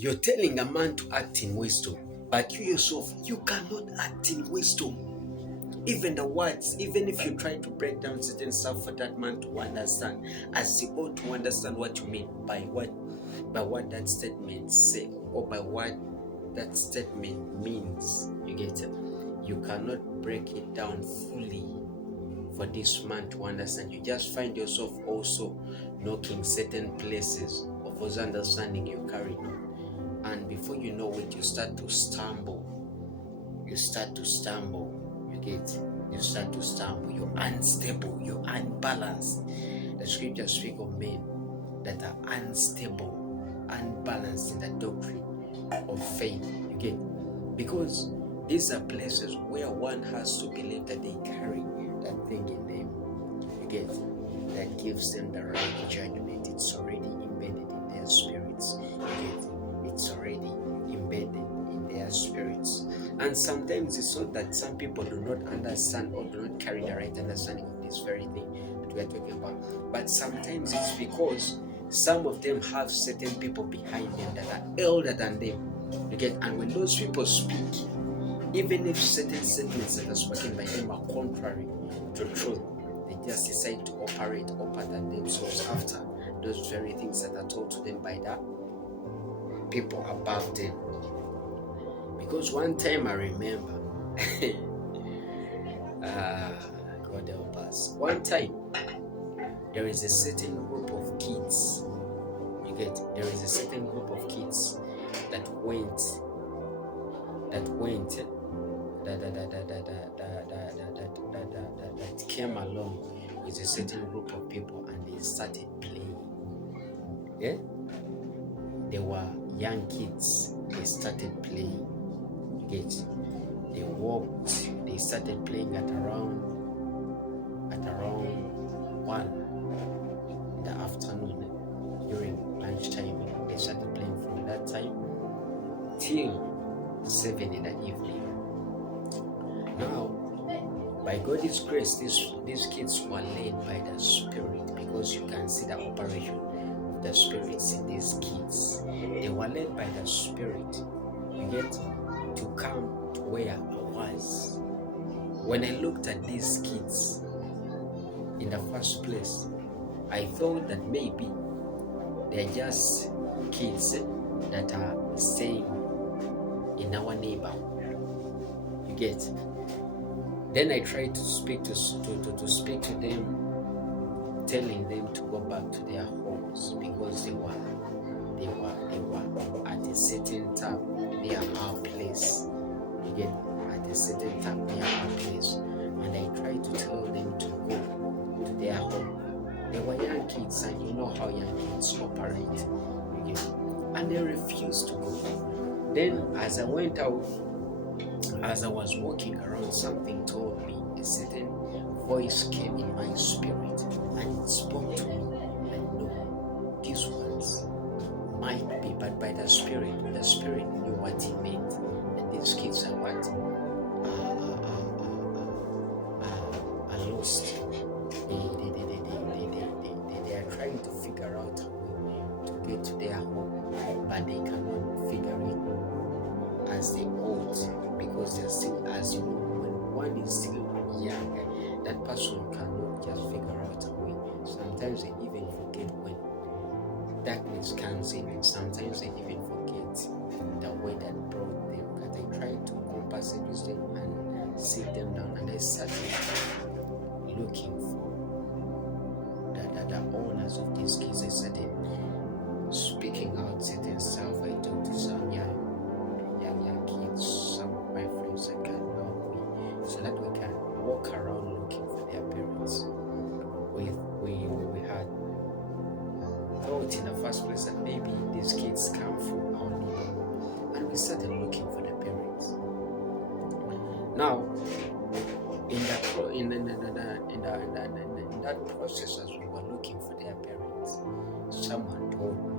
You're telling a man to act in wisdom, but you yourself, you cannot act in wisdom. Even the words, even if you try to break down certain stuff for that man to understand, as he ought to understand what you mean by what that statement say, or by what that statement means. You get it? You cannot break it down fully for this man to understand. You just find yourself also knocking certain places of his understanding you're carrying on. And before you know it, you start to stumble. You start to stumble. You get? You start to stumble. You're unstable. You're unbalanced. The scriptures speak of men that are unstable, unbalanced in the doctrine of faith. You get? Because these are places where one has to believe that they carry that thing in them. You get? That gives them the right judgment. It's already embedded in their spirits. You get? It's already embedded in their spirits. And sometimes it's not that some people do not understand or do not carry the right understanding of this very thing that we are talking about. But sometimes it's because some of them have certain people behind them that are elder than them. You get? And when those people speak, even if certain statements that are spoken by them are contrary to truth, they just decide to operate than themselves after those very things that are told to them by the people above them. Because one time I remember, God help us. One time, there is a certain group of kids. You get? There is a certain group of kids that came along with a certain group of people, and they started playing. Yeah, they were young kids. They started playing. Get? They walked. They started playing at around 1 in the afternoon during lunchtime. They started playing from that time till 7 in the evening. Now, by God's grace, these kids were led by the Spirit, because you can see the operation of the spirits in these kids. They were led by the Spirit, you get, to come to where I was. When I looked at these kids, in the first place, I thought that maybe they're just kids that are staying in our neighborhood. You get? Then I tried to speak to them, telling them to go back to their homes, because they were at a certain time near our place. You get? At a certain time near our place. And I tried to tell them to go to their home. They were young kids, and you know how young kids operate. You get? And they refused to go. Then as I went out, as I was walking around, something told me, a certain voice came in my spirit, and it spoke to me. And no, these ones might be, but by the Spirit knew what he meant. And these kids are what? Are lost. They are trying to figure out a way to get to their home, but they cannot figure it as they ought, because they're still, as you know, when one is still young, that person cannot just figure out a way. Sometimes they even forget when darkness comes in, and sometimes they even forget the way that brought them. But I tried to compensate with them and sit them down, and I started looking for the owners of these kids. I started speaking out certain stuff. I talked to some young kids, some of my friends that can help me, so that we can walk around looking for their parents. We had thought in the first place that maybe these kids come from our neighborhood, and we started looking for the parents. Now, in that process, as we were looking for their parents, someone told me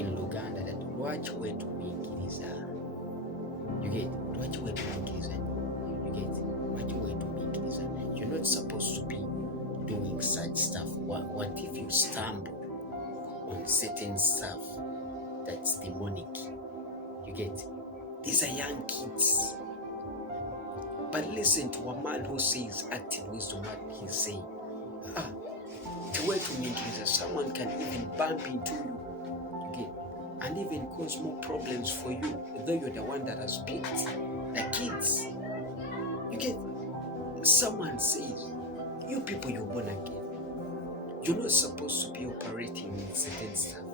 in Luganda that wachiwetumikiriza. You get? Wachiwetumikiriza. You get? Wachiwetumikiriza. You're not supposed to be doing such stuff. What if you stumble on certain stuff? that's demonic. You get? These are young kids. But listen to a man who says act in wisdom, what he's saying. The way to make it is someone can even bump into you, okay, and even cause more problems for you, though you're the one that has picked the kids. You get? Someone says, you people, you're born again. You're not supposed to be operating in certain stuff.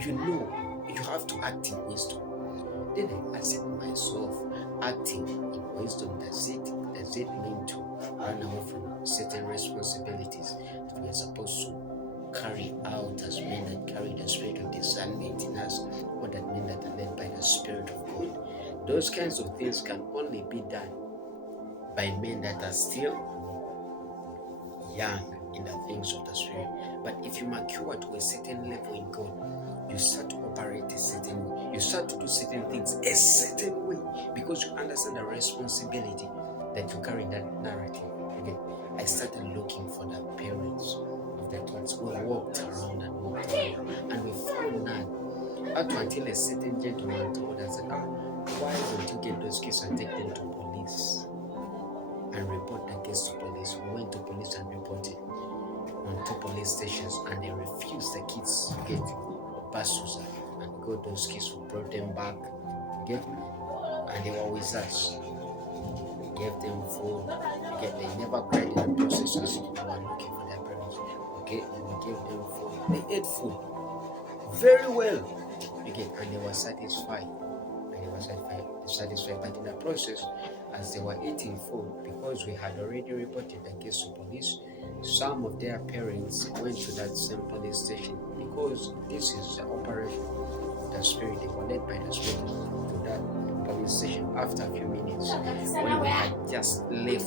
You know, you have to act in wisdom. Then I asked myself, acting in wisdom, does it mean to run away from certain responsibilities that we are supposed to carry out as men that carry the spirit of discernment in us, or that men that are led by the Spirit of God? Those kinds of things can only be done by men that are still young in the things of the Spirit. But if you mature to a certain level in God, you start to operate a certain way. You start to do certain things a certain way because you understand the responsibility that you carry in that narrative. Okay? I started looking for the parents of the kids. We walked around, and we found that up until a certain gentleman told us, why don't you get those kids and take them to police and report the case to police? We went to police and reported on 2 police stations, and they refused the kids to get buses and got those kids. We brought them back, and they were with us. We gave them food. They never cried in the process as we were looking for their parents. We gave them food. They ate food very well, and they were satisfied. But in the process, as they were eating food, because we had already reported the case to police, some of their parents went to that same police station, because this is the operation of the Spirit. They were led by the Spirit to that police station. After a few minutes, when we had just left,